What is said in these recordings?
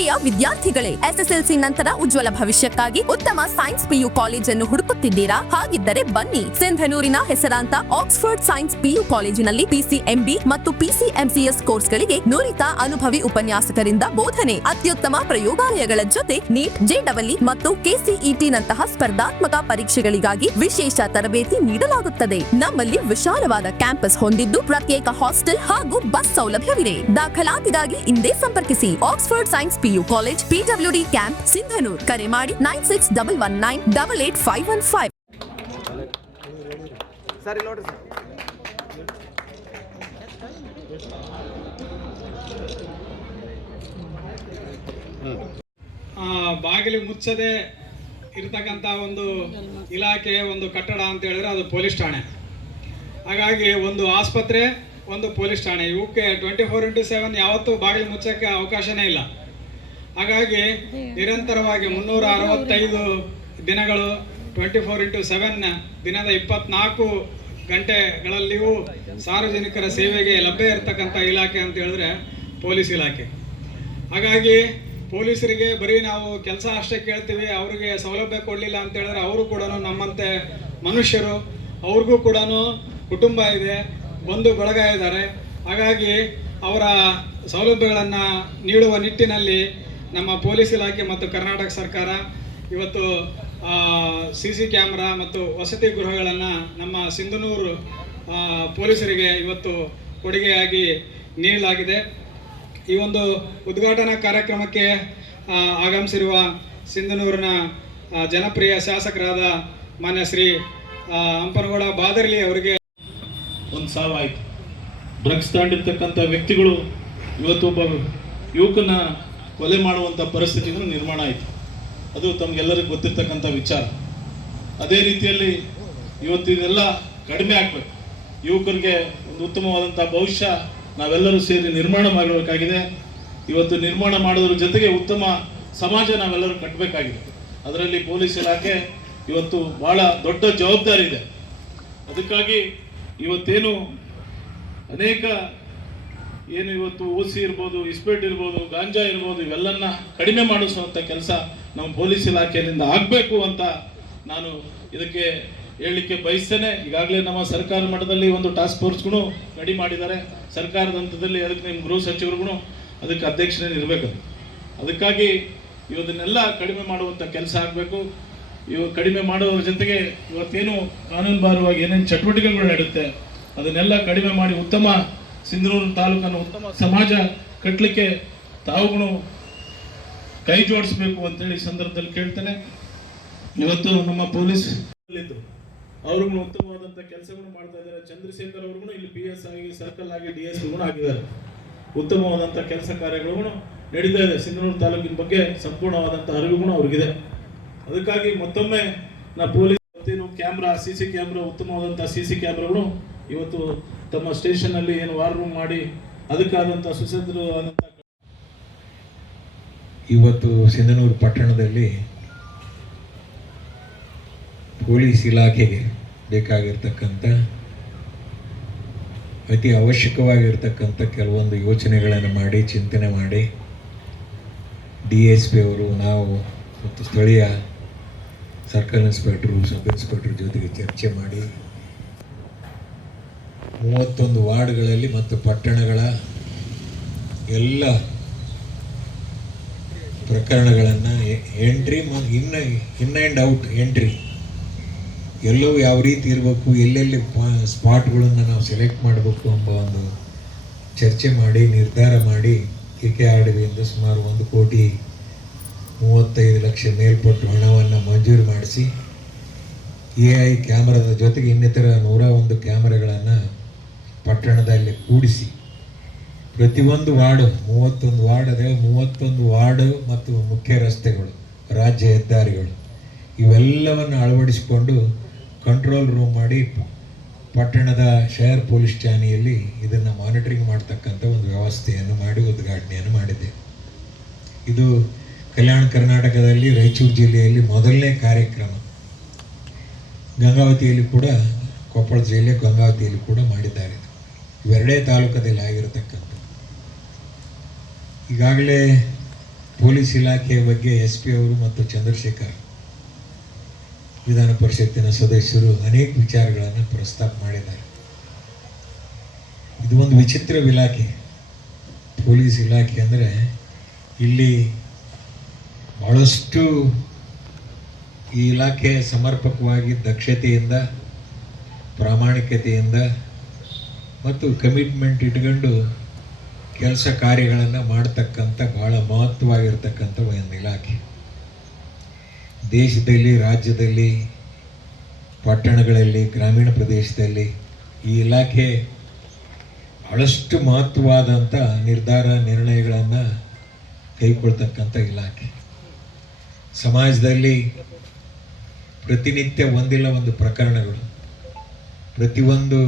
ಪ್ರಿಯ ವಿದ್ಯಾರ್ಥಿಗಳೇ, SSLC ನಂತರ ಉಜ್ವಲ ಭವಿಷ್ಯಕ್ಕಾಗಿ ಉತ್ತಮ ಸೈನ್ಸ್ PU ಕಾಲೇಜನ್ನು ಹುಡುಕುತ್ತಿದ್ದೀರಾ? ಹಾಗಿದ್ದರೆ ಬನ್ನಿ, ಸಿಂಧನೂರಿನ ಹೆಸರಾಂತ ಆಕ್ಸ್ಫರ್ಡ್ ಸೈನ್ಸ್ PU ಕಾಲೇಜಿನಲ್ಲಿ PCMB ಮತ್ತು PCMCS ಕೋರ್ಸ್ಗಳಿಗೆ ನುರಿತ ಅನುಭವಿ ಉಪನ್ಯಾಸಕರಿಂದ ಬೋಧನೆ, ಅತ್ಯುತ್ತಮ ಪ್ರಯೋಗಾಲಯಗಳ ಜೊತೆ ನೀಟ್, JEE ಮತ್ತು KCET ನಂತಹ ಸ್ಪರ್ಧಾತ್ಮಕ ಪರೀಕ್ಷೆಗಳಿಗಾಗಿ ವಿಶೇಷ ತರಬೇತಿ ನೀಡಲಾಗುತ್ತದೆ. ನಮ್ಮಲ್ಲಿ ವಿಶಾಲವಾದ ಕ್ಯಾಂಪಸ್ ಹೊಂದಿದ್ದು ಪ್ರತ್ಯೇಕ ಹಾಸ್ಟೆಲ್ ಹಾಗೂ ಬಸ್ ಸೌಲಭ್ಯವಿದೆ. ದಾಖಲಾತಿಗಾಗಿ ಇಂದೇ ಸಂಪರ್ಕಿಸಿ Oxford science PU college, PWD camp, Sindhanur. ಕರೆ ಮಾಡಿ 9611988515. ಸರಿ ನೋಡ್ರಿ ಬಾಗಿಲು ಮುಚ್ಚದೆ ಇರತಕ್ಕಂಥ ಒಂದು ಇಲಾಖೆ, ಒಂದು ಕಟ್ಟಡ ಅಂತ ಹೇಳಿದ್ರೆ ಅದು ಪೊಲೀಸ್ ಠಾಣೆ. ಹಾಗಾಗಿ ಒಂದು ಆಸ್ಪತ್ರೆ, ಒಂದು ಪೊಲೀಸ್ ಠಾಣೆ, ಇವಕ್ಕೆ 24x7 ಯಾವತ್ತೂ ಬಾಗಿಲು ಮುಚ್ಚಕ್ಕೆ ಅವಕಾಶನೇ ಇಲ್ಲ. ಹಾಗಾಗಿ ನಿರಂತರವಾಗಿ 365 ದಿನಗಳು 24x7 ದಿನದ 24 ಗಂಟೆಗಳಲ್ಲಿಯೂ ಸಾರ್ವಜನಿಕರ ಸೇವೆಗೆ ಲಭ್ಯ ಇರತಕ್ಕಂಥ ಇಲಾಖೆ ಅಂತ ಹೇಳಿದ್ರೆ ಪೊಲೀಸ್ ಇಲಾಖೆ. ಹಾಗಾಗಿ ಪೊಲೀಸರಿಗೆ ಬರೀ ನಾವು ಕೆಲಸ ಅಷ್ಟೇ ಕೇಳ್ತೀವಿ, ಅವರಿಗೆ ಸೌಲಭ್ಯ ಕೊಡಲಿಲ್ಲ ಅಂತ ಹೇಳಿದ್ರೆ ಅವರು ಕೂಡ ನಮ್ಮಂತೆ ಮನುಷ್ಯರು, ಅವ್ರಿಗೂ ಕೂಡ ಕುಟುಂಬ ಇದೆ, ಬಂಧು ಬಳಗ ಇದ್ದಾರೆ. ಹಾಗಾಗಿ ಅವರ ಸೌಲಭ್ಯಗಳನ್ನು ನೀಡುವ ನಿಟ್ಟಿನಲ್ಲಿ ನಮ್ಮ ಪೊಲೀಸ್ ಇಲಾಖೆ ಮತ್ತು ಕರ್ನಾಟಕ ಸರ್ಕಾರ ಇವತ್ತು CC ಕ್ಯಾಮ್ರಾ ಮತ್ತು ವಸತಿ ಗೃಹಗಳನ್ನು ನಮ್ಮ ಸಿಂಧನೂರು ಪೊಲೀಸರಿಗೆ ಇವತ್ತು ಕೊಡುಗೆಯಾಗಿ ನೀಡಲಾಗಿದೆ. ಈ ಒಂದು ಉದ್ಘಾಟನಾ ಕಾರ್ಯಕ್ರಮಕ್ಕೆ ಆಗಮಿಸಿರುವ ಸಿಂಧನೂರಿನ ಜನಪ್ರಿಯ ಶಾಸಕರಾದ ಮಾನ್ಯ ಶ್ರೀ ಹಂಪನಗೌಡ ಬಾದರ್ಲಿ ಅವರಿಗೆ ಒಂದು ಸಾವಾಯಿತು. ಡ್ರಗ್ಸ್ ತಾಂಡಿರ್ತಕ್ಕಂಥ ವ್ಯಕ್ತಿಗಳು ಇವತ್ತು ಒಬ್ಬ ಯುವಕನ ಕೊಲೆ ಮಾಡುವಂಥ ಪರಿಸ್ಥಿತಿಗಳು ನಿರ್ಮಾಣ ಆಯಿತು. ಅದು ತಮಗೆಲ್ಲರಿಗೂ ಗೊತ್ತಿರ್ತಕ್ಕಂಥ ವಿಚಾರ. ಅದೇ ರೀತಿಯಲ್ಲಿ ಇವತ್ತು ಇದೆಲ್ಲ ಕಡಿಮೆ ಆಗಬೇಕು. ಯುವಕರಿಗೆ ಒಂದು ಉತ್ತಮವಾದಂಥ ಭವಿಷ್ಯ ನಾವೆಲ್ಲರೂ ಸೇರಿ ನಿರ್ಮಾಣ ಮಾಡಬೇಕಾಗಿದೆ. ಇವತ್ತು ನಿರ್ಮಾಣ ಮಾಡೋದ್ರ ಜೊತೆಗೆ ಉತ್ತಮ ಸಮಾಜ ನಾವೆಲ್ಲರೂ ಕಟ್ಟಬೇಕಾಗಿದೆ. ಅದರಲ್ಲಿ ಪೊಲೀಸ್ ಇಲಾಖೆ ಇವತ್ತು ಭಾಳ ದೊಡ್ಡ ಜವಾಬ್ದಾರಿ ಇದೆ. ಅದಕ್ಕಾಗಿ ಇವತ್ತೇನು ಅನೇಕ ಏನು ಇವತ್ತು OC ಇರ್ಬೋದು, ಇಸ್ಪೇಟ್ ಇರ್ಬೋದು, ಗಾಂಜಾ ಇರ್ಬೋದು, ಇವೆಲ್ಲನ್ನ ಕಡಿಮೆ ಮಾಡಿಸುವಂಥ ಕೆಲಸ ನಮ್ಮ ಪೊಲೀಸ್ ಇಲಾಖೆಯಿಂದ ಆಗಬೇಕು ಅಂತ ನಾನು ಇದಕ್ಕೆ ಹೇಳಲಿಕ್ಕೆ ಬಯಸ್ತೇನೆ. ಈಗಾಗಲೇ ನಮ್ಮ ಸರ್ಕಾರ ಮಟ್ಟದಲ್ಲಿ ಒಂದು ಟಾಸ್ಕ್ ಫೋರ್ಸ್ಗೂ ರೆಡಿ ಮಾಡಿದ್ದಾರೆ. ಸರ್ಕಾರದ ಹಂತದಲ್ಲಿ ಅದಕ್ಕೆ ನಿಮ್ಮ ಗೃಹ ಸಚಿವರುಗಳು ಅದಕ್ಕೆ ಅಧ್ಯಕ್ಷನೇ ಇರಬೇಕು. ಅದಕ್ಕಾಗಿ ಇವತ್ತನ್ನೆಲ್ಲ ಕಡಿಮೆ ಮಾಡುವಂಥ ಕೆಲಸ ಆಗಬೇಕು. ಕಡಿಮೆ ಮಾಡೋದ್ರ ಜೊತೆಗೆ ಇವತ್ತೇನು ಕಾನೂನುಬಾರವಾಗಿ ಏನೇನು ಚಟುವಟಿಕೆಗಳು ನಡೆಯುತ್ತೆ ಅದನ್ನೆಲ್ಲ ಕಡಿಮೆ ಮಾಡಿ ಉತ್ತಮ ಸಿಂಧನೂರು ತಾಲೂಕನ್ನು ಉತ್ತಮ ಸಮಾಜ ಕಟ್ಟಲಿಕ್ಕೆ ತಾವುಗಳು ಕೈ ಜೋಡಿಸ್ಬೇಕು ಅಂತೇಳಿ ಈ ಸಂದರ್ಭದಲ್ಲಿ ಕೇಳ್ತೇನೆ. ಇವತ್ತು ನಮ್ಮ ಪೊಲೀಸ್ ಅವ್ರಿಗೂ ಉತ್ತಮವಾದಂಥ ಕೆಲಸಗಳು ಮಾಡ್ತಾ ಇದ್ದಾರೆ. ಚಂದ್ರಶೇಖರ್ ಅವ್ರಿಗೂ ಇಲ್ಲಿ PS ಆಗಿ, ಸರ್ಕಲ್ ಆಗಿ, DSP ಆಗಿದ್ದಾರೆ. ಉತ್ತಮವಾದಂಥ ಕೆಲಸ ಕಾರ್ಯಗಳು ನಡೀತಾ ಇದೆ. ಸಿಂಧನೂರು ತಾಲೂಕಿನ ಬಗ್ಗೆ ಸಂಪೂರ್ಣವಾದಂಥ ಅರಿವುಗಳು ಅವ್ರಿಗಿದೆ. ಅದಕ್ಕಾಗಿ ಮತ್ತೊಮ್ಮೆ ಪೊಲೀಸ್ ಕ್ಯಾಮ್ರಾ, CC ಕ್ಯಾಮ್ರಾ, ಉತ್ತಮವಾದಂಥ CC ಕ್ಯಾಮ್ರಾಗಳು ಇವತ್ತು ತಮ್ಮ ಸ್ಟೇಷನ್ನಲ್ಲಿ ಏನು ವಾರ್ ರೂಮ್ ಮಾಡಿ ಅದಕ್ಕಾದಂಥ ಸುಸಜ್ಜಿತವಾದಂಥ ಇವತ್ತು ಸಿಂಧನೂರು ಪಟ್ಟಣದಲ್ಲಿ ಪೊಲೀಸ್ ಇಲಾಖೆಗೆ ಬೇಕಾಗಿರ್ತಕ್ಕಂಥ ಅತಿ ಅವಶ್ಯಕವಾಗಿರ್ತಕ್ಕಂಥ ಕೆಲವೊಂದು ಯೋಚನೆಗಳನ್ನು ಮಾಡಿ, ಚಿಂತನೆ ಮಾಡಿ DSP ಅವರು, ನಾವು ಮತ್ತು ಸ್ಥಳೀಯ ಸರ್ಕಲ್ ಇನ್ಸ್ಪೆಕ್ಟ್ರು, ಸಬ್ ಇನ್ಸ್ಪೆಕ್ಟ್ರ್ ಜೊತೆಗೆ ಚರ್ಚೆ ಮಾಡಿ 31 ವಾರ್ಡ್ಗಳಲ್ಲಿ ಮತ್ತು ಪಟ್ಟಣಗಳ ಎಲ್ಲ ಪ್ರಕರಣಗಳನ್ನು entry, in and out entry ಎಲ್ಲವೂ ಯಾವ ರೀತಿ ಇರಬೇಕು, ಎಲ್ಲೆಲ್ಲಿ ಸ್ಪಾಟ್ಗಳನ್ನು ನಾವು ಸೆಲೆಕ್ಟ್ ಮಾಡಬೇಕು ಎಂಬ ಒಂದು ಚರ್ಚೆ ಮಾಡಿ ನಿರ್ಧಾರ ಮಾಡಿ KKRDBಯಿಂದ ಸುಮಾರು 1,35,00,000 ಮೇಲ್ಪಟ್ಟು ಹಣವನ್ನು ಮಂಜೂರು ಮಾಡಿಸಿ AI ಕ್ಯಾಮ್ರಾದ ಜೊತೆಗೆ ಇನ್ನಿತರ 101 ಕ್ಯಾಮ್ರಾಗಳನ್ನು ಪಟ್ಟಣದಲ್ಲಿ ಕೂಡಿಸಿ ಪ್ರತಿಯೊಂದು ವಾರ್ಡು 31 ವಾರ್ಡ್ ಅದೇ 31 ವಾರ್ಡು ಮತ್ತು ಮುಖ್ಯ ರಸ್ತೆಗಳು, ರಾಜ್ಯ ಹೆದ್ದಾರಿಗಳು ಇವೆಲ್ಲವನ್ನು ಅಳವಡಿಸಿಕೊಂಡು ಕಂಟ್ರೋಲ್ ರೂಮ್ ಮಾಡಿ ಪಟ್ಟಣದ ಶಹರ್ ಪೊಲೀಸ್ ಠಾಣೆಯಲ್ಲಿ ಇದನ್ನು ಮಾನಿಟರಿಂಗ್ ಮಾಡ್ತಕ್ಕಂಥ ಒಂದು ವ್ಯವಸ್ಥೆಯನ್ನು ಮಾಡಿ ಉದ್ಘಾಟನೆಯನ್ನು ಮಾಡಿದೆ. ಇದು ಕಲ್ಯಾಣ ಕರ್ನಾಟಕದಲ್ಲಿ ರಾಯಚೂರು ಜಿಲ್ಲೆಯಲ್ಲಿ ಮೊದಲನೇ ಕಾರ್ಯಕ್ರಮ. ಗಂಗಾವತಿಯಲ್ಲಿ ಕೂಡ, ಕೊಪ್ಪಳ ಜಿಲ್ಲೆ ಗಂಗಾವತಿಯಲ್ಲಿ ಕೂಡ ಮಾಡಿದ್ದಾರೆ. ಇವೆರಡೇ ತಾಲೂಕದಲ್ಲಿ ಆಗಿರತಕ್ಕಂಥ. ಈಗಾಗಲೇ ಪೊಲೀಸ್ ಇಲಾಖೆಯ ಬಗ್ಗೆ SP ಅವರು ಮತ್ತು ಚಂದ್ರಶೇಖರ್ ವಿಧಾನ ಪರಿಷತ್ತಿನ ಸದಸ್ಯರು ಅನೇಕ ವಿಚಾರಗಳನ್ನು ಪ್ರಸ್ತಾಪ ಮಾಡಿದ್ದಾರೆ. ಇದು ಒಂದು ವಿಚಿತ್ರ ಇಲಾಖೆ, ಪೊಲೀಸ್ ಇಲಾಖೆ. ಅಂದರೆ ಇಲ್ಲಿ ಭಾಳಷ್ಟು ಈ ಇಲಾಖೆ ಸಮರ್ಪಕವಾಗಿ ದಕ್ಷತೆಯಿಂದ, ಪ್ರಾಮಾಣಿಕತೆಯಿಂದ ಮತ್ತು ಕಮಿಟ್ಮೆಂಟ್ ಇಟ್ಕೊಂಡು ಕೆಲಸ ಕಾರ್ಯಗಳನ್ನು ಮಾಡ್ತಕ್ಕಂಥ ಭಾಳ ಮಹತ್ವವಾಗಿರ್ತಕ್ಕಂಥ ಒಂದು ಇಲಾಖೆ. ದೇಶದಲ್ಲಿ, ರಾಜ್ಯದಲ್ಲಿ, ಪಟ್ಟಣಗಳಲ್ಲಿ, ಗ್ರಾಮೀಣ ಪ್ರದೇಶದಲ್ಲಿ ಈ ಇಲಾಖೆ ಭಾಳಷ್ಟು ಮಹತ್ವವಾದಂಥ ನಿರ್ಧಾರ ನಿರ್ಣಯಗಳನ್ನು ಕೈಗೊಳ್ತಕ್ಕಂಥ ಇಲಾಖೆ. ಸಮಾಜದಲ್ಲಿ ಪ್ರತಿನಿತ್ಯ ಒಂದಿಲ್ಲ ಒಂದು ಪ್ರಕರಣಗಳು, ಪ್ರತಿಯೊಂದು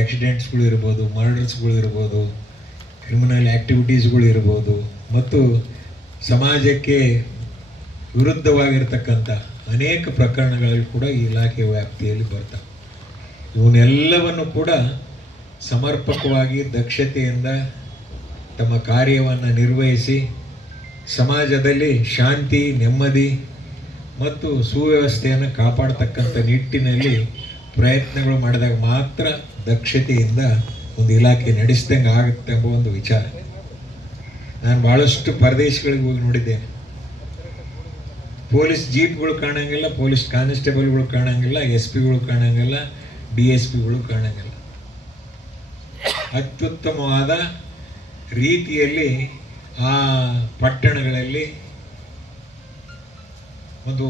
ಆಕ್ಸಿಡೆಂಟ್ಸ್ಗಳು ಇರ್ಬೋದು, ಮರ್ಡರ್ಸ್ಗಳು ಇರ್ಬೋದು, ಕ್ರಿಮಿನಲ್ ಆ್ಯಕ್ಟಿವಿಟೀಸ್ಗಳು ಇರ್ಬೋದು, ಮತ್ತು ಸಮಾಜಕ್ಕೆ ವಿರುದ್ಧವಾಗಿರ್ತಕ್ಕಂಥ ಅನೇಕ ಪ್ರಕರಣಗಳು ಕೂಡ ಈ ಇಲಾಖೆಯ ವ್ಯಾಪ್ತಿಯಲ್ಲಿ ಬರ್ತವೆ. ಇವನ್ನೆಲ್ಲವನ್ನು ಕೂಡ ಸಮರ್ಪಕವಾಗಿ ದಕ್ಷತೆಯಿಂದ ತಮ್ಮ ಕಾರ್ಯವನ್ನು ನಿರ್ವಹಿಸಿ ಸಮಾಜದಲ್ಲಿ ಶಾಂತಿ, ನೆಮ್ಮದಿ ಮತ್ತು ಸುವ್ಯವಸ್ಥೆಯನ್ನು ಕಾಪಾಡ್ತಕ್ಕಂಥ ನಿಟ್ಟಿನಲ್ಲಿ ಪ್ರಯತ್ನಗಳು ಮಾಡಿದಾಗ ಮಾತ್ರ ದಕ್ಷತೆಯಿಂದ ಒಂದು ಇಲಾಖೆ ನಡೆಸ್ದಂಗೆ ಆಗುತ್ತೆ ಎಂಬ ಒಂದು ವಿಚಾರ. ನಾನು ಭಾಳಷ್ಟು ಪರದೇಶಗಳಿಗೆ ಹೋಗಿ ನೋಡಿದ್ದೇನೆ. ಪೊಲೀಸ್ ಜೀಪ್ಗಳು ಕಾಣಂಗಿಲ್ಲ, ಪೊಲೀಸ್ ಕಾನ್ಸ್ಟೇಬಲ್ಗಳು ಕಾಣಂಗಿಲ್ಲ, SP ಗಳು ಕಾಣಂಗಿಲ್ಲ, DSPಗಳು ಕಾಣಂಗಿಲ್ಲ. ಅತ್ಯುತ್ತಮವಾದ ರೀತಿಯಲ್ಲಿ ಆ ಪಟ್ಟಣಗಳಲ್ಲಿ ಒಂದು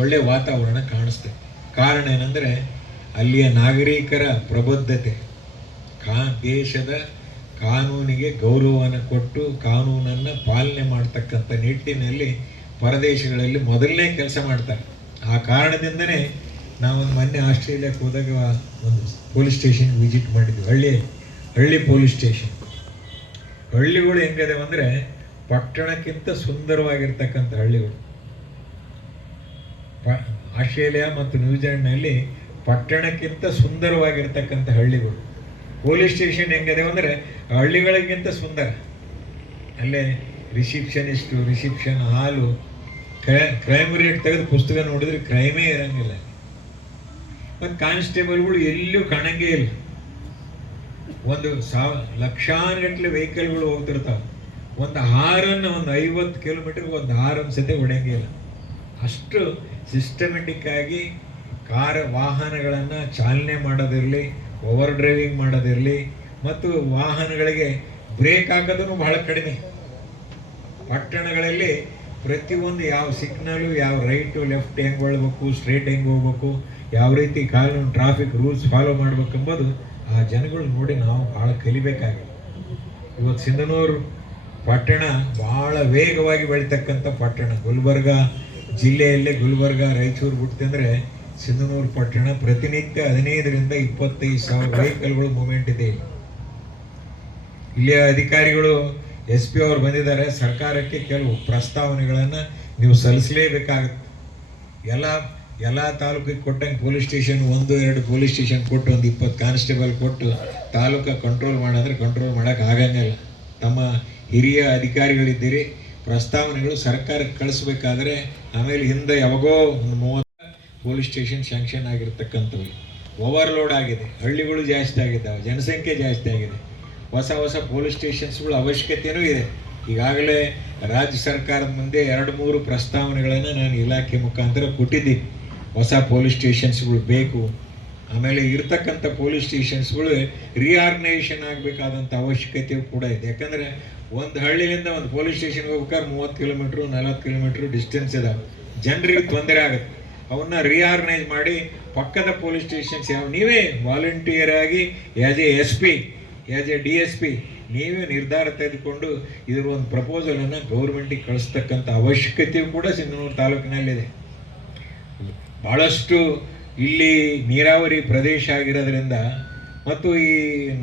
ಒಳ್ಳೆಯ ವಾತಾವರಣ ಕಾಣಿಸ್ತದೆ. ಕಾರಣ ಏನಂದರೆ ಅಲ್ಲಿಯ ನಾಗರಿಕರ ಪ್ರಬುದ್ಧತೆ, ದೇಶದ ಕಾನೂನಿಗೆ ಗೌರವವನ್ನು ಕೊಟ್ಟು ಕಾನೂನನ್ನು ಪಾಲನೆ ಮಾಡ್ತಕ್ಕಂಥ ನಿಟ್ಟಿನಲ್ಲಿ ಪರದೇಶಗಳಲ್ಲಿ ಮೊದಲನೇ ಕೆಲಸ ಮಾಡ್ತಾರೆ. ಆ ಕಾರಣದಿಂದನೇ ನಾವೊಂದು ಮೊನ್ನೆ ಆಸ್ಟ್ರೇಲಿಯಾಕ್ಕೆ ಹೋದಾಗ ಒಂದು ಪೊಲೀಸ್ ಸ್ಟೇಷನ್ ವಿಸಿಟ್ ಮಾಡಿದ್ವಿ. ಹಳ್ಳಿ ಪೊಲೀಸ್ ಸ್ಟೇಷನ್. ಹಳ್ಳಿಗಳು ಹೆಂಗಿದೆ ಅಂದರೆ ಪಟ್ಟಣಕ್ಕಿಂತ ಸುಂದರವಾಗಿರ್ತಕ್ಕಂಥ ಹಳ್ಳಿಗಳು. ಆಸ್ಟ್ರೇಲಿಯಾ ಮತ್ತು ನ್ಯೂಜಿಲೆಂಡ್ನಲ್ಲಿ ಪಟ್ಟಣಕ್ಕಿಂತ ಸುಂದರವಾಗಿರ್ತಕ್ಕಂಥ ಹಳ್ಳಿಗಳು. ಪೊಲೀಸ್ ಸ್ಟೇಷನ್ ಹೆಂಗಿದೆ ಅಂದರೆ ಹಳ್ಳಿಗಳಿಗಿಂತ ಸುಂದರ. ಅಲ್ಲೇ ರಿಸೆಪ್ಷನ್ ಹಾಲು, ಕ್ರೈಮ್ ರೇಟ್ ತೆಗೆದು ಪುಸ್ತಕ ನೋಡಿದ್ರೆ ಕ್ರೈಮೇ ಇರಂಗಿಲ್ಲ. ಮತ್ತು ಕಾನ್ಸ್ಟೇಬಲ್ಗಳು ಎಲ್ಲೂ ಕಾಣಂಗೇ ಇಲ್ಲ. ಒಂದು ಲಕ್ಷಾನುಗಟ್ಟಲೆ ವೆಹಿಕಲ್ಗಳು ಹೋಗ್ತಿರ್ತಾವೆ. ಒಂದು ಹಾರನ್ನು ಒಂದು 50 ಕಿಲೋಮೀಟರ್ಗೆ ಒಂದು ಹಾರನ್ ಸತೆ ಹೊಡೆಯಂಗಿಲ್ಲ. ಅಷ್ಟು ಸಿಸ್ಟಮೆಟಿಕ್ ಆಗಿ ವಾಹನಗಳನ್ನು ಚಾಲನೆ ಮಾಡೋದಿರಲಿ, ಓವರ್ ಡ್ರೈವಿಂಗ್ ಮಾಡೋದಿರಲಿ, ಮತ್ತು ವಾಹನಗಳಿಗೆ ಬ್ರೇಕ್ ಹಾಕೋದನ್ನು ಬಹಳ ಕಡಿಮೆ. ಪಟ್ಟಣಗಳಲ್ಲಿ ಪ್ರತಿಯೊಂದು ಯಾವ ಸಿಗ್ನಲು, ಯಾವ ರೈಟು ಲೆಫ್ಟ್ ಹೆಂಗೆ ಹೊಳ್ಬೇಕು, ಸ್ಟ್ರೇಟ್ ಹೆಂಗೆ ಹೋಗ್ಬೇಕು, ಯಾವ ರೀತಿ ಕಾನೂನು ಟ್ರಾಫಿಕ್ ರೂಲ್ಸ್ ಫಾಲೋ ಮಾಡ್ಬೇಕೆಂಬುದು ಆ ಜನಗಳು ನೋಡಿ ನಾವು ಭಾಳ ಕಲಿಬೇಕಾಗಿದೆ. ಇವತ್ತು ಸಿಂಧನೂರು ಪಟ್ಟಣ ಭಾಳ ವೇಗವಾಗಿ ಬೆಳೀತಕ್ಕಂಥ ಪಟ್ಟಣ. ಗುಲ್ಬರ್ಗ ಜಿಲ್ಲೆಯಲ್ಲೇ ಗುಲ್ಬರ್ಗ, ರಾಯಚೂರು ಬಿಡ್ತಂದರೆ ಸಿಂಧನೂರು ಪಟ್ಟಣ ಪ್ರತಿನಿತ್ಯ 15ರಿಂದ 25,000 ವೆಹಿಕಲ್ಗಳು ಮೂವ್ಮೆಂಟ್ ಇದೆ. ಇಲ್ಲಿಯ ಅಧಿಕಾರಿಗಳು SP ಅವರು ಬಂದಿದ್ದಾರೆ. ಸರ್ಕಾರಕ್ಕೆ ಕೆಲವು ಪ್ರಸ್ತಾವನೆಗಳನ್ನು ನೀವು ಸಲ್ಲಿಸಲೇಬೇಕಾಗುತ್ತೆ. ಎಲ್ಲ ತಾಲೂಕಿಗೆ ಕೊಟ್ಟಂಗೆ ಪೊಲೀಸ್ ಸ್ಟೇಷನ್ 1-2 ಪೊಲೀಸ್ ಸ್ಟೇಷನ್ ಕೊಟ್ಟು ಒಂದು 20 ಕಾನ್ಸ್ಟೇಬಲ್ ಕೊಟ್ಟು ತಾಲೂಕ ಕಂಟ್ರೋಲ್ ಮಾಡಿದ್ರೆ ಕಂಟ್ರೋಲ್ ಮಾಡೋಕ್ಕೆ ಆಗಂಗಿಲ್ಲ. ತಮ್ಮ ಹಿರಿಯ ಅಧಿಕಾರಿಗಳಿದ್ದೀರಿ, ಪ್ರಸ್ತಾವನೆಗಳು ಸರ್ಕಾರಕ್ಕೆ ಕಳಿಸ್ಬೇಕಾದ್ರೆ ಆಮೇಲೆ ಹಿಂದೆ ಯಾವಾಗೋ 30 ಪೊಲೀಸ್ ಸ್ಟೇಷನ್ ಸ್ಯಾಂಕ್ಷನ್ ಆಗಿರ್ತಕ್ಕಂಥವು ಓವರ್ಲೋಡ್ ಆಗಿದೆ. ಹಳ್ಳಿಗಳು ಜಾಸ್ತಿ ಆಗಿದ್ದಾವೆ, ಜನಸಂಖ್ಯೆ ಜಾಸ್ತಿ ಆಗಿದೆ. ಹೊಸ ಪೊಲೀಸ್ ಸ್ಟೇಷನ್ಸ್ಗಳ ಅವಶ್ಯಕತೆಯೂ ಇದೆ. ಈಗಾಗಲೇ ರಾಜ್ಯ ಸರ್ಕಾರದ ಮುಂದೆ 2-3 ಪ್ರಸ್ತಾವನೆಗಳನ್ನು ನಾನು ಇಲಾಖೆ ಮುಖಾಂತರ ಕೊಟ್ಟಿದ್ದೀನಿ. ಹೊಸ ಪೊಲೀಸ್ ಸ್ಟೇಷನ್ಸ್ಗಳು ಬೇಕು. ಆಮೇಲೆ ಇರ್ತಕ್ಕಂಥ ಪೊಲೀಸ್ ಸ್ಟೇಷನ್ಸ್ಗಳು ರಿಆರ್ಗನೈಸೇಷನ್ ಆಗಬೇಕಾದಂಥ ಅವಶ್ಯಕತೆಯೂ ಕೂಡ ಇದೆ. ಯಾಕಂದರೆ ಒಂದು ಹಳ್ಳಿಯಿಂದ ಒಂದು ಪೊಲೀಸ್ ಸ್ಟೇಷನ್ಗೆ ಹೋಗ್ಬೇಕಾದ್ರೆ 30 ಕಿಲೋಮೀಟ್ರು 40 ಕಿಲೋಮೀಟ್ರು ಡಿಸ್ಟೆನ್ಸ್ ಇದಾವೆ. ಜನರಿಗೆ ತೊಂದರೆ ಆಗುತ್ತೆ. ಅವನ್ನ ರಿಆರ್ಗನೈಸ್ ಮಾಡಿ ಪಕ್ಕದ ಪೊಲೀಸ್ ಸ್ಟೇಷನ್ಸ್ ನೀವೇ ವಾಲಂಟಿಯರ್ ಆಗಿ as A SP, as A DSP ನೀವೇ ನಿರ್ಧಾರ ತೆಗೆದುಕೊಂಡು ಇದರ ಒಂದು ಪ್ರಪೋಸಲನ್ನು ಗೌರ್ಮೆಂಟಿಗೆ ಕಳಿಸ್ತಕ್ಕಂಥ ಅವಶ್ಯಕತೆಯೂ ಕೂಡ ಸಿಂಧನೂರು ತಾಲೂಕಿನಲ್ಲಿದೆ. ಭಾಳಷ್ಟು ಇಲ್ಲಿ ನೀರಾವರಿ ಪ್ರದೇಶ ಆಗಿರೋದ್ರಿಂದ ಮತ್ತು ಈ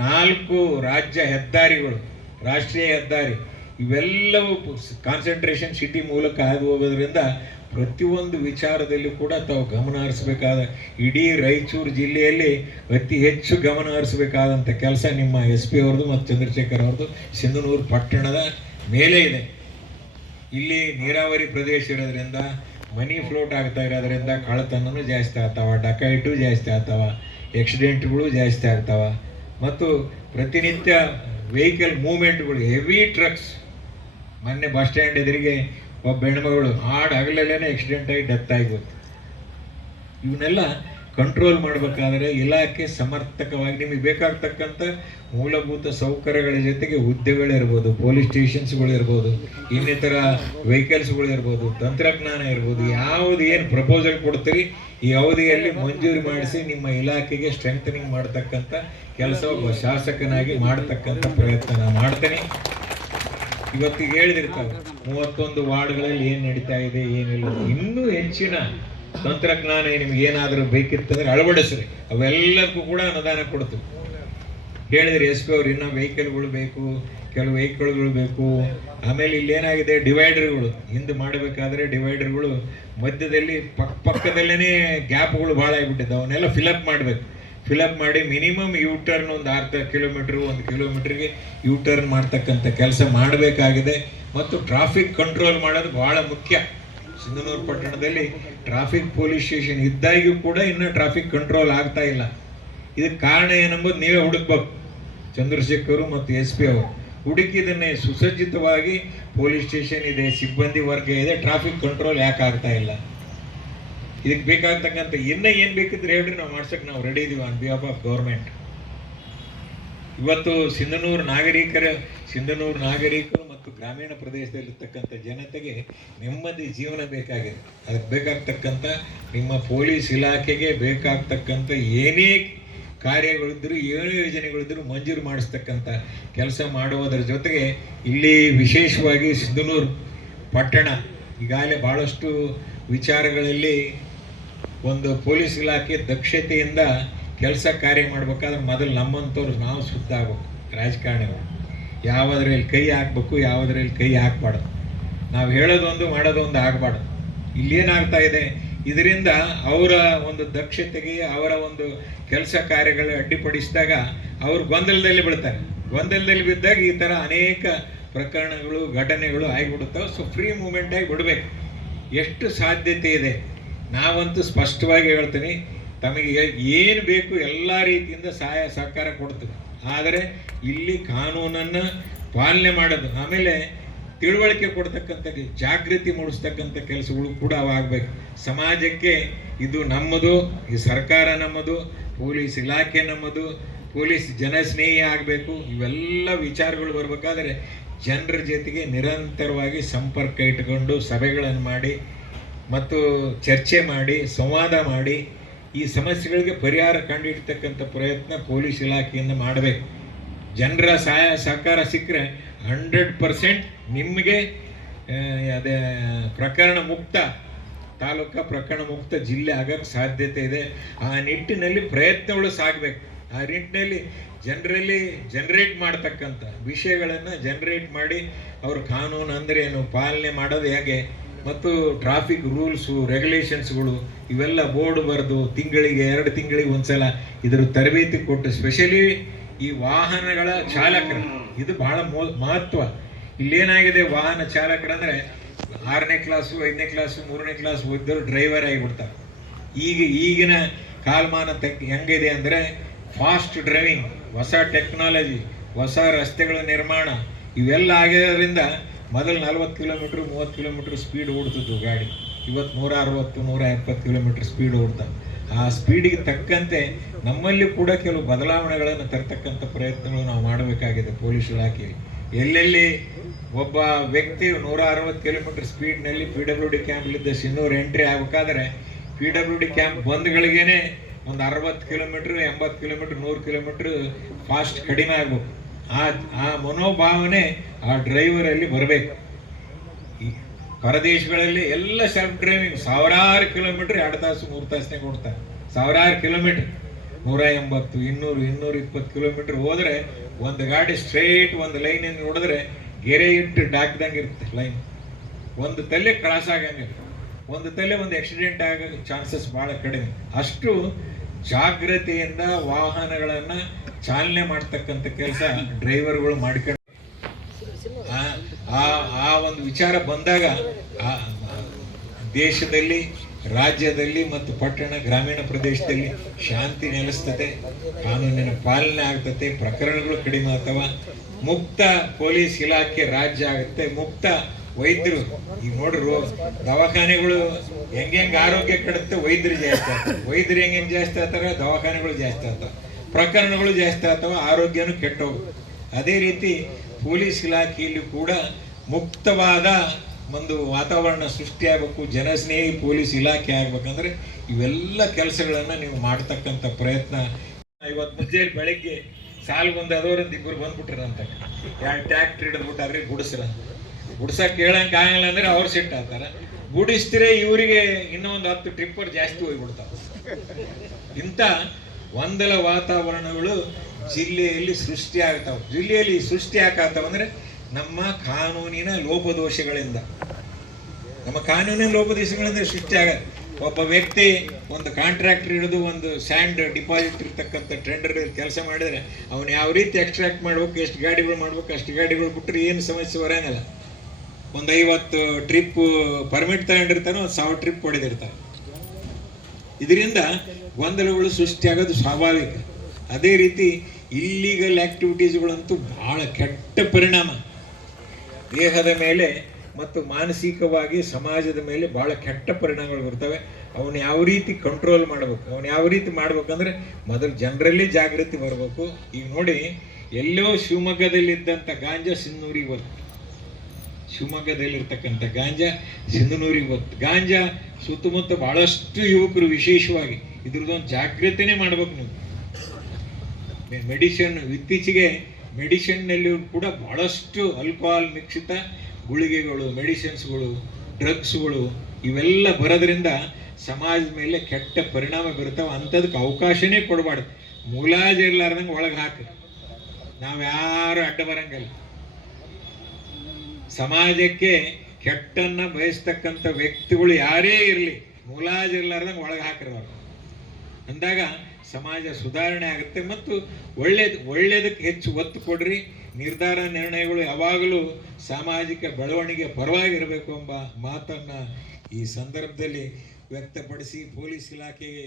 4 ರಾಜ್ಯ ಹೆದ್ದಾರಿಗಳು, ರಾಷ್ಟ್ರೀಯ ಹೆದ್ದಾರಿ ಇವೆಲ್ಲವೂ ಕಾನ್ಸಂಟ್ರೇಷನ್ ಸಿಟಿ ಮೂಲಕ ಆಗಿ ಹೋಗೋದ್ರಿಂದ ಪ್ರತಿಯೊಂದು ವಿಚಾರದಲ್ಲಿ ಕೂಡ ತಾವು ಗಮನ ಹರಿಸಬೇಕಾದ, ಇಡೀ ರಾಯಚೂರು ಜಿಲ್ಲೆಯಲ್ಲಿ ಅತಿ ಹೆಚ್ಚು ಗಮನ ಹರಿಸಬೇಕಾದಂಥ ಕೆಲಸ ನಿಮ್ಮ SP ಅವ್ರದ್ದು ಮತ್ತು ಚಂದ್ರಶೇಖರ್ ಅವ್ರದ್ದು ಸಿಂಧನೂರು ಪಟ್ಟಣದ ಮೇಲೆ ಇದೆ. ಇಲ್ಲಿ ನೀರಾವರಿ ಪ್ರದೇಶ ಇರೋದ್ರಿಂದ ಮನಿ ಫ್ಲೋಟ್ ಆಗ್ತಾ ಇರೋದ್ರಿಂದ ಕಳ್ಳತನೂ ಜಾಸ್ತಿ ಆಗ್ತಾವ, ಡಕಾಯಿಟು ಜಾಸ್ತಿ ಆಗ್ತಾವ, ಆಕ್ಸಿಡೆಂಟ್ಗಳು ಜಾಸ್ತಿ ಆಗ್ತಾವ ಮತ್ತು ಪ್ರತಿನಿತ್ಯ ವೆಹಿಕಲ್ ಮೂವ್ಮೆಂಟ್ಗಳು ಹೆವಿ ಟ್ರಕ್ಸ್. ಮೊನ್ನೆ ಬಸ್ ಸ್ಟ್ಯಾಂಡ್ ಎದುರಿಗೆ ಒಬ್ಬ ಹೆಣ್ಮಗಳು ಹಗಲಲ್ಲೇ ಆಕ್ಸಿಡೆಂಟ್ ಆಗಿ ಡೆತ್ ಆಗಿತ್ತು. ಇವನ್ನೆಲ್ಲ ಕಂಟ್ರೋಲ್ ಮಾಡಬೇಕಾದ್ರೆ ಇಲಾಖೆ ಸಮರ್ಥಕವಾಗಿ ನಿಮಗೆ ಬೇಕಾಗ್ತಕ್ಕಂಥ ಮೂಲಭೂತ ಸೌಕರ್ಯಗಳ ಜೊತೆಗೆ ಹುದ್ದೆಗಳಿರ್ಬೋದು, ಪೊಲೀಸ್ ಸ್ಟೇಷನ್ಸ್ಗಳು ಇರ್ಬೋದು, ಇನ್ನಿತರ ವೆಹಿಕಲ್ಸ್ಗಳು ಇರ್ಬೋದು, ತಂತ್ರಜ್ಞಾನ ಇರ್ಬೋದು, ಯಾವುದು ಏನು ಪ್ರಪೋಸಲ್ ಕೊಡ್ತೀರಿ ಈ ಅವಧಿಯಲ್ಲಿ ಮಂಜೂರು ಮಾಡಿಸಿ ನಿಮ್ಮ ಇಲಾಖೆಗೆ ಸ್ಟ್ರೆಂಥನಿಂಗ್ ಮಾಡ್ತಕ್ಕಂಥ ಕೆಲಸ ಒಬ್ಬ ಶಾಸಕನಾಗಿ ಮಾಡ್ತಕ್ಕಂಥ ಪ್ರಯತ್ನ ನಾನು ಮಾಡ್ತೇನೆ. ಇವತ್ತಿಗೆ ಹೇಳಿದಿರ್ತಾರೆ 31 ವಾರ್ಡ್ಗಳಲ್ಲಿ ಏನು ನಡೀತಾ ಇದೆ ಏನಿಲ್ಲ, ಇನ್ನೂ ಹೆಚ್ಚಿನ ತಂತ್ರಜ್ಞಾನ ನಿಮ್ಗೆ ಏನಾದರೂ ಬೇಕಿತ್ತಂದ್ರೆ ಅಳವಡಿಸ್ರಿ, ಅವೆಲ್ಲದಕ್ಕೂ ಕೂಡ ಅನುದಾನ ಕೊಡ್ತೀವಿ. ಹೇಳಿದ್ರಿ ಎಸ್ ಪಿ ಅವ್ರು ಇನ್ನೂ ವೆಹಿಕಲ್ಗಳು ಬೇಕು, ಕೆಲವು ವೆಹಿಕಲ್ಗಳು ಬೇಕು. ಆಮೇಲೆ ಇಲ್ಲೇನಾಗಿದೆ ಡಿವೈಡರ್ಗಳು ಹಿಂದೆ ಮಾಡಬೇಕಾದ್ರೆ ಡಿವೈಡರ್ಗಳು ಮಧ್ಯದಲ್ಲಿ ಪಕ್ಕದಲ್ಲೇ ಗ್ಯಾಪ್ಗಳು ಭಾಳ ಆಗಿಬಿಟ್ಟಿದ್ದು, ಅವನ್ನೆಲ್ಲ ಫಿಲಪ್ ಮಾಡಬೇಕು. ಫಿಲಪ್ ಮಾಡಿ ಮಿನಿಮಮ್ ಯೂ ಟರ್ನ್ ಒಂದು ಅರ್ಧ ಕಿಲೋಮೀಟ್ರ್ 1 ಕಿಲೋಮೀಟ್ರಿಗೆ ಯೂ ಟರ್ನ್ ಮಾಡ್ತಕ್ಕಂಥ ಕೆಲಸ ಮಾಡಬೇಕಾಗಿದೆ. ಮತ್ತು ಟ್ರಾಫಿಕ್ ಕಂಟ್ರೋಲ್ ಮಾಡೋದು ಭಾಳ ಮುಖ್ಯ. ಸಿಂಧನೂರು ಪಟ್ಟಣದಲ್ಲಿ ಟ್ರಾಫಿಕ್ ಪೊಲೀಸ್ ಸ್ಟೇಷನ್ ಇದ್ದಾಗ್ಯೂ ಕೂಡ ಇನ್ನೂ ಟ್ರಾಫಿಕ್ ಕಂಟ್ರೋಲ್ ಆಗ್ತಾ ಇಲ್ಲ. ಇದಕ್ಕೆ ಕಾರಣ ಏನಂಬುದು ನೀವೇ ಹುಡುಕ್ಬೇಕು. ಚಂದ್ರಶೇಖರ್ ಮತ್ತು ಎಸ್ ಪಿ ಅವರು ಹುಡುಕಿದನ್ನೇ ಸುಸಜ್ಜಿತವಾಗಿ ಪೊಲೀಸ್ ಸ್ಟೇಷನ್ ಇದೆ, ಸಿಬ್ಬಂದಿ ವರ್ಗ ಇದೆ, ಟ್ರಾಫಿಕ್ ಕಂಟ್ರೋಲ್ ಯಾಕೆ ಆಗ್ತಾ ಇಲ್ಲ? ಇದಕ್ಕೆ ಬೇಕಾಗ್ತಕ್ಕಂಥ ಇನ್ನೂ ಏನು ಬೇಕಿದ್ರೆ ಹೇಳ್ರಿ, ನಾವು ಮಾಡ್ಸಕ್ಕೆ ನಾವು ರೆಡಿ ಇದೀವಿ ಆನ್ ಬಿಹಾಫ್ ಆಫ್ ಗೌರ್ಮೆಂಟ್. ಇವತ್ತು ಸಿಂಧನೂರು ನಾಗರಿಕರು ಮತ್ತು ಗ್ರಾಮೀಣ ಪ್ರದೇಶದಲ್ಲಿರ್ತಕ್ಕಂಥ ಜನತೆಗೆ ನೆಮ್ಮದಿ ಜೀವನ ಬೇಕಾಗಿದೆ. ಅದಕ್ಕೆ ಬೇಕಾಗ್ತಕ್ಕಂಥ ನಿಮ್ಮ ಪೊಲೀಸ್ ಇಲಾಖೆಗೆ ಬೇಕಾಗ್ತಕ್ಕಂಥ ಏನೇ ಕಾರ್ಯಗಳಿದ್ದರೂ ಏನೇ ಯೋಜನೆಗಳಿದ್ದರೂ ಮಂಜೂರು ಮಾಡಿಸ್ತಕ್ಕಂಥ ಕೆಲಸ ಮಾಡುವುದರ ಜೊತೆಗೆ ಇಲ್ಲಿ ವಿಶೇಷವಾಗಿ ಸಿಂಧನೂರು ಪಟ್ಟಣ ಈಗಾಗಲೇ ಭಾಳಷ್ಟು ವಿಚಾರಗಳಲ್ಲಿ ಒಂದು ಪೊಲೀಸ್ ಇಲಾಖೆ ದಕ್ಷತೆಯಿಂದ ಕೆಲಸ ಕಾರ್ಯ ಮಾಡಬೇಕಾದ್ರೆ ಮೊದಲು ನಮ್ಮಂಥವ್ರು ನಾವು ಶುದ್ಧ ಆಗ್ಬೇಕು. ರಾಜಕಾರಣಿಗಳು ಯಾವುದರಲ್ಲಿ ಕೈ ಹಾಕಬೇಕು, ಯಾವುದರಲ್ಲಿ ಕೈ ಹಾಕಬಾರ್ದು. ನಾವು ಹೇಳೋದೊಂದು ಮಾಡೋದೊಂದು ಆಗಬಾರ್ದು. ಇಲ್ಲೇನಾಗ್ತಾ ಇದೆ, ಇದರಿಂದ ಅವರ ಒಂದು ದಕ್ಷತೆಗೆ ಅವರ ಒಂದು ಕೆಲಸ ಕಾರ್ಯಗಳು ಅಡ್ಡಿಪಡಿಸಿದಾಗ ಅವರು ಗೊಂದಲದಲ್ಲಿ ಬೀಳ್ತಾರೆ. ಗೊಂದಲದಲ್ಲಿ ಬಿದ್ದಾಗ ಈ ಥರ ಅನೇಕ ಪ್ರಕರಣಗಳು ಘಟನೆಗಳು ಆಗಿಬಿಡುತ್ತವೆ. ಸೊ ಫ್ರೀ ಮೂಮೆಂಟ್ ಆಗಿ ಬಿಡಬೇಕು. ಎಷ್ಟು ಸಾಧ್ಯತೆ ಇದೆ ನಾವಂತೂ ಸ್ಪಷ್ಟವಾಗಿ ಹೇಳ್ತೀನಿ, ತಮಗೆ ಏನು ಬೇಕು ಎಲ್ಲ ರೀತಿಯಿಂದ ಸಹಾಯ ಸಹಕಾರ ಕೊಡ್ತೀವಿ. ಆದರೆ ಇಲ್ಲಿ ಕಾನೂನನ್ನು ಪಾಲನೆ ಮಾಡೋದು, ಆಮೇಲೆ ತಿಳುವಳಿಕೆ ಕೊಡ್ತಕ್ಕಂಥ ಜಾಗೃತಿ ಮೂಡಿಸ್ತಕ್ಕಂಥ ಕೆಲಸಗಳು ಕೂಡ ಅವಾಗಬೇಕು. ಸಮಾಜಕ್ಕೆ ಇದು ನಮ್ಮದು, ಈ ಸರ್ಕಾರ ನಮ್ಮದು, ಪೊಲೀಸ್ ಇಲಾಖೆ ನಮ್ಮದು, ಪೊಲೀಸ್ ಜನಸ್ನೇಹಿ ಆಗಬೇಕು. ಇವೆಲ್ಲ ವಿಚಾರಗಳು ಬರಬೇಕಾದ್ರೆ ಜನರ ಜೊತೆಗೆ ನಿರಂತರವಾಗಿ ಸಂಪರ್ಕ ಇಟ್ಕೊಂಡು ಸಭೆಗಳನ್ನು ಮಾಡಿ ಮತ್ತು ಚರ್ಚೆ ಮಾಡಿ ಸಂವಾದ ಮಾಡಿ ಈ ಸಮಸ್ಯೆಗಳಿಗೆ ಪರಿಹಾರ ಕಂಡುಹಿಡ್ತಕ್ಕಂಥ ಪ್ರಯತ್ನ ಪೊಲೀಸ್ ಇಲಾಖೆಯಿಂದ ಮಾಡಬೇಕು. ಜನರ ಸಹಾಯ ಸಹಕಾರ ಸಿಕ್ಕರೆ 100% ನಿಮಗೆ ಅದೇ ಪ್ರಕರಣ ಮುಕ್ತ ತಾಲೂಕು, ಪ್ರಕರಣ ಮುಕ್ತ ಜಿಲ್ಲೆ ಆಗೋಕ್ಕೆ ಸಾಧ್ಯತೆ ಇದೆ. ಆ ನಿಟ್ಟಿನಲ್ಲಿ ಪ್ರಯತ್ನಗಳು ಸಾಗಬೇಕು. ಆ ನಿಟ್ಟಿನಲ್ಲಿ ಜನರಲ್ಲಿ ಜನರೇಟ್ ಮಾಡ್ತಕ್ಕಂಥ ವಿಷಯಗಳನ್ನು ಜನರೇಟ್ ಮಾಡಿ ಅವ್ರ ಕಾನೂನು ಅಂದರೆ ಏನು, ಪಾಲನೆ ಮಾಡೋದು ಹೇಗೆ, ಮತ್ತು ಟ್ರಾಫಿಕ್ ರೂಲ್ಸು ರೆಗ್ಯುಲೇಷನ್ಸ್ಗಳು ಇವೆಲ್ಲ ಬೋರ್ಡ್ ಬರೆದು ತಿಂಗಳಿಗೆ 2 ತಿಂಗಳಿಗೆ ಒಂದ್ಸಲ ಇದರ ತರಬೇತಿ ಕೊಟ್ಟು, ಸ್ಪೆಷಲಿ ಈ ವಾಹನಗಳ ಚಾಲಕರು ಇದು ಬಹಳ ಮಹತ್ವ. ಇಲ್ಲೇನಾಗಿದೆ, ವಾಹನ ಚಾಲಕರಂದರೆ 6ನೇ ಕ್ಲಾಸು 5ನೇ ಕ್ಲಾಸು 3ನೇ ಕ್ಲಾಸ್ ಓದಿದ್ರು ಡ್ರೈವರ್ ಆಗಿಬಿಡ್ತಾರೆ. ಈಗಿನ ಕಾಲಮಾನ ಹೆಂಗಿದೆ ಅಂದರೆ ಫಾಸ್ಟ್ ಡ್ರೈವಿಂಗ್, ಹೊಸ ಟೆಕ್ನಾಲಜಿ, ಹೊಸ ರಸ್ತೆಗಳ ನಿರ್ಮಾಣ ಇವೆಲ್ಲ ಆಗಿರೋದ್ರಿಂದ ಮೊದಲು 40 ಕಿಲೋಮೀಟ್ರ್ 30 ಕಿಲೋಮೀಟ್ರ್ ಸ್ಪೀಡ್ ಓಡ್ತಿದ್ದು ಗಾಡಿ, ಇವತ್ತು 160 170 ಕಿಲೋಮೀಟ್ರ್ ಸ್ಪೀಡ್ ಓಡ್ತಾವೆ. ಆ ಸ್ಪೀಡಿಗೆ ತಕ್ಕಂತೆ ನಮ್ಮಲ್ಲಿ ಕೂಡ ಕೆಲವು ಬದಲಾವಣೆಗಳನ್ನು ತರ್ತಕ್ಕಂಥ ಪ್ರಯತ್ನಗಳು ನಾವು ಮಾಡಬೇಕಾಗಿದೆ ಪೊಲೀಸ್ ಇಲಾಖೆಯಲ್ಲಿ. ಎಲ್ಲೆಲ್ಲಿ ಒಬ್ಬ ವ್ಯಕ್ತಿ 160 ಕಿಲೋಮೀಟ್ರ್ ಸ್ಪೀಡ್ನಲ್ಲಿ PWD ಕ್ಯಾಂಪ್ಲಿದ್ದ ಸಿನ್ನೂರು ಎಂಟ್ರಿ ಆಗಬೇಕಾದ್ರೆ PWD ಕ್ಯಾಂಪ್ ಬಂದ್ಗಳಿಗೇನೆ ಒಂದು 60 ಕಿಲೋಮೀಟ್ರ್ 80 ಕಿಲೋಮೀಟ್ರ್ 100 ಕಿಲೋಮೀಟ್ರ್ ಫಾಸ್ಟ್ ಕಡಿಮೆ ಆಗಬೇಕು. ಆ ಮನೋಭಾವನೆ ಆ ಡ್ರೈವರಲ್ಲಿ ಬರಬೇಕು. ಈ ಹೊರದೇಶಗಳಲ್ಲಿ ಎಲ್ಲ ಸೆಲ್ಫ್ ಡ್ರೈವಿಂಗ್ 1000 ಕಿಲೋಮೀಟ್ರ್ 2 ತಾಸು 3 ತಾಸನಾಗ ಓಡ್ತಾರೆ. 1000 ಕಿಲೋಮೀಟ್ರ್ 180 200 220 ಕಿಲೋಮೀಟ್ರ್ ಹೋದರೆ ಒಂದು ಗಾಡಿ ಸ್ಟ್ರೇಟ್ ಒಂದು ಲೈನಲ್ಲಿ ನೋಡಿದ್ರೆ ಗೆರೆ ಇಟ್ಟು ಡಾಕ್ದಂಗೆ ಇರುತ್ತೆ ಲೈನ್. ಒಂದು ತಲೆ ಕ್ರಾಸ್ ಆಗಂಗೆ, ಒಂದು ತಲೆ ಒಂದು ಆಕ್ಸಿಡೆಂಟ್ ಆಗೋ ಚಾನ್ಸಸ್ ಭಾಳ ಕಡಿಮೆ. ಅಷ್ಟು ಜಾಗ್ರತೆಯಿಂದ ವಾಹನಗಳನ್ನು ಚಾಲನೆ ಮಾಡ್ತಕ್ಕಂಥ ಕೆಲಸ ಡ್ರೈವರ್ಗಳು ಮಾಡ್ಕೊಂಡು ಆ ಒಂದು ವಿಚಾರ ಬಂದಾಗ ಆ ದೇಶದಲ್ಲಿ, ರಾಜ್ಯದಲ್ಲಿ ಮತ್ತು ಪಟ್ಟಣ ಗ್ರಾಮೀಣ ಪ್ರದೇಶದಲ್ಲಿ ಶಾಂತಿ ನೆಲೆಸ್ತದೆ, ಕಾನೂನಿನ ಪಾಲನೆ ಆಗ್ತದೆ, ಪ್ರಕರಣಗಳು ಕಡಿಮೆ ಆಗ್ತವ, ಮುಕ್ತ ಪೊಲೀಸ್ ಇಲಾಖೆ ರಾಜ್ಯ ಆಗುತ್ತೆ, ಮುಕ್ತ ವೈದ್ಯರು. ಈಗ ನೋಡ್ರು ದವಾಖಾನೆಗಳು ಹೆಂಗೆ ಆರೋಗ್ಯ ಕೆಡುತ್ತೆ, ವೈದ್ಯರು ಜಾಸ್ತಿ ಆಗ್ತವೆ, ವೈದ್ಯರು ಹೆಂಗೆ ಜಾಸ್ತಿ ಆಗ್ತಾರೆ, ದವಾಖಾನೆಗಳು ಜಾಸ್ತಿ ಆಗ್ತವೆ, ಪ್ರಕರಣಗಳು ಜಾಸ್ತಿ ಆಗ್ತವೆ, ಆರೋಗ್ಯನೂ ಕೆಟ್ಟೋಗುತ್ತೆ. ಅದೇ ರೀತಿ ಪೊಲೀಸ್ ಇಲಾಖೆಯಲ್ಲಿ ಕೂಡ ಮುಕ್ತವಾದ ಒಂದು ವಾತಾವರಣ ಸೃಷ್ಟಿಯಾಗಬೇಕು, ಜನಸ್ನೇಹಿ ಪೊಲೀಸ್ ಇಲಾಖೆ ಆಗ್ಬೇಕಂದ್ರೆ ಇವೆಲ್ಲ ಕೆಲಸಗಳನ್ನು ನೀವು ಮಾಡ್ತಕ್ಕಂಥ ಪ್ರಯತ್ನ. ಇವತ್ತು ಮುಂಜಾನೆ ಬೆಳಗ್ಗೆ ಸಾಲು ಬಂದು ಅದವರಿಂದ ಇಬ್ಬರು ಬಂದ್ಬಿಟ್ರಂತ, ಎರಡು ಟ್ಯಾಕ್ಟ್ರಿ ಹಿಡಿದ್ಬಿಟ್ಟಾರ್ರಿ ಗುಡ್ಸಕ್ಕೆ ಕೇಳಂಗೆ ಆಗಲ್ಲ ಅಂದ್ರೆ ಅವ್ರು ಸಿಟ್ಟು ಆಗ್ತಾರೆ, ಗುಡಿಸ್ತಿರೆ ಇವರಿಗೆ ಇನ್ನೊಂದು 10 ಟ್ರಿಪ್ಪರ್ ಜಾಸ್ತಿ ಹೋಗ್ಬಿಡ್ತಾವೆ. ಇಂಥ ಗೊಂದಲ ವಾತಾವರಣಗಳು ಜಿಲ್ಲೆಯಲ್ಲಿ ಸೃಷ್ಟಿ ಆಗ್ತಾವೆ. ಜಿಲ್ಲೆಯಲ್ಲಿ ಸೃಷ್ಟಿ ಆಗ್ತಾವಂದ್ರೆ ನಮ್ಮ ಕಾನೂನಿನ ಲೋಪದೋಷಗಳಿಂದ, ಸೃಷ್ಟಿ ಆಗತ್ತೆ. ಒಬ್ಬ ವ್ಯಕ್ತಿ ಒಂದು ಕಾಂಟ್ರಾಕ್ಟರ್ ಹಿಡಿದು ಒಂದು ಸ್ಯಾಂಡ್ ಡಿಪಾಸಿಟ್ ಇರ್ತಕ್ಕಂಥ ಟೆಂಡರ್ ಕೆಲಸ ಮಾಡಿದ್ರೆ ಅವನು ಯಾವ ರೀತಿ ಎಕ್ಸ್ಟ್ರಾಕ್ಟ್ ಮಾಡ್ಬೇಕು, ಎಷ್ಟು ಗಾಡಿಗಳು ಮಾಡ್ಬೇಕು, ಅಷ್ಟು ಗಾಡಿಗಳು ಬಿಟ್ಟರೆ ಏನು ಸಮಸ್ಯೆ ಬರೋಂಗಲ್ಲ. ಒಂದು 50 ಟ್ರಿಪ್ ಪರ್ಮಿಟ್ ತಗೊಂಡಿರ್ತಾನೆ, ಒಂದು 1000 ಟ್ರಿಪ್ ಹೊಡೆದಿರ್ತಾನೆ. ಇದರಿಂದ ಗೊಂದಲಗಳು ಸೃಷ್ಟಿಯಾಗೋದು ಸ್ವಾಭಾವಿಕ. ಅದೇ ರೀತಿ ಇಲ್ಲೀಗಲ್ ಆಕ್ಟಿವಿಟೀಸ್ಗಳಂತೂ ಬಹಳ ಕೆಟ್ಟ ಪರಿಣಾಮ ದೇಹದ ಮೇಲೆ ಮತ್ತು ಮಾನಸಿಕವಾಗಿ ಸಮಾಜದ ಮೇಲೆ ಬಹಳ ಕೆಟ್ಟ ಪರಿಣಾಮಗಳು ಬರ್ತವೆ. ಅವನು ಯಾವ ರೀತಿ ಕಂಟ್ರೋಲ್ ಮಾಡಬೇಕು, ಅವನು ಯಾವ ರೀತಿ ಮಾಡ್ಬೇಕಂದ್ರೆ ಮೊದಲು ಜನರಲ್ಲಿ ಜಾಗೃತಿ ಬರಬೇಕು. ಈಗ ನೋಡಿ, ಎಲ್ಲೋ ಶಿವಮೊಗ್ಗದಲ್ಲಿದ್ದಂಥ ಗಾಂಜಾ ಸಿಂಧನೂರಿಗೆ ಬಂತು, ಶಿವಮೊಗ್ಗದಲ್ಲಿರ್ತಕ್ಕಂಥ ಗಾಂಜಾ ಸಿಂಧನೂರಿಗೆ ಬಂತು. ಗಾಂಜಾ ಸುತ್ತಮುತ್ತ ಬಹಳಷ್ಟು ಯುವಕರು ವಿಶೇಷವಾಗಿ ಇದ್ರದ್ದೊಂದು ಜಾಗೃತಿನೇ ಮಾಡ್ಬೇಕು ನೀವು. ಮೆಡಿಸಿನ್, ಇತ್ತೀಚೆಗೆ ಮೆಡಿಸಿನ್ನಲ್ಲಿಯೂ ಕೂಡ ಬಹಳಷ್ಟು ಆಲ್ಕೋಹಾಲ್ ಮಿಶ್ರಿತ ಗುಳಿಗೆಗಳು, ಮೆಡಿಸಿನ್ಸ್ಗಳು, ಡ್ರಗ್ಸ್ಗಳು ಇವೆಲ್ಲ ಬರೋದ್ರಿಂದ ಸಮಾಜದ ಮೇಲೆ ಕೆಟ್ಟ ಪರಿಣಾಮ ಬೀರ್ತಾವೆ. ಅಂಥದಕ್ಕೆ ಅವಕಾಶನೇ ಕೊಡಬಾರ್ದು. ಮುಲಾಜ್ ಇರ್ಲಾರ್ದಂಗೆ ಒಳಗೆ ಹಾಕಿ, ನಾವು ಯಾರು ಅಡ್ಡ ಬರಂಗಿಲ್ಲ. ಸಮಾಜಕ್ಕೆ ಕೆಟ್ಟನ್ನ ಬಯಸ್ತಕ್ಕಂಥ ವ್ಯಕ್ತಿಗಳು ಯಾರೇ ಇರಲಿ, ಮುಲಾಜ್ ಇರ್ಲಾರ್ದಂಗೆ ಒಳಗೆ ಹಾಕಿರೋರು ಅಂದಾಗ ಸಮಾಜ ಸುಧಾರಣೆ ಆಗುತ್ತೆ. ಮತ್ತು ಒಳ್ಳೆಯದಕ್ಕೆ ಹೆಚ್ಚು ಒತ್ತು ಕೊಡ್ರಿ. ನಿರ್ಧಾರ ನಿರ್ಣಯಗಳು ಯಾವಾಗಲೂ ಸಾಮಾಜಿಕ ಬೆಳವಣಿಗೆ ಪರವಾಗಿರಬೇಕು ಎಂಬ ಮಾತನ್ನು ಈ ಸಂದರ್ಭದಲ್ಲಿ ವ್ಯಕ್ತಪಡಿಸಿ ಪೊಲೀಸ್ ಇಲಾಖೆಗೆ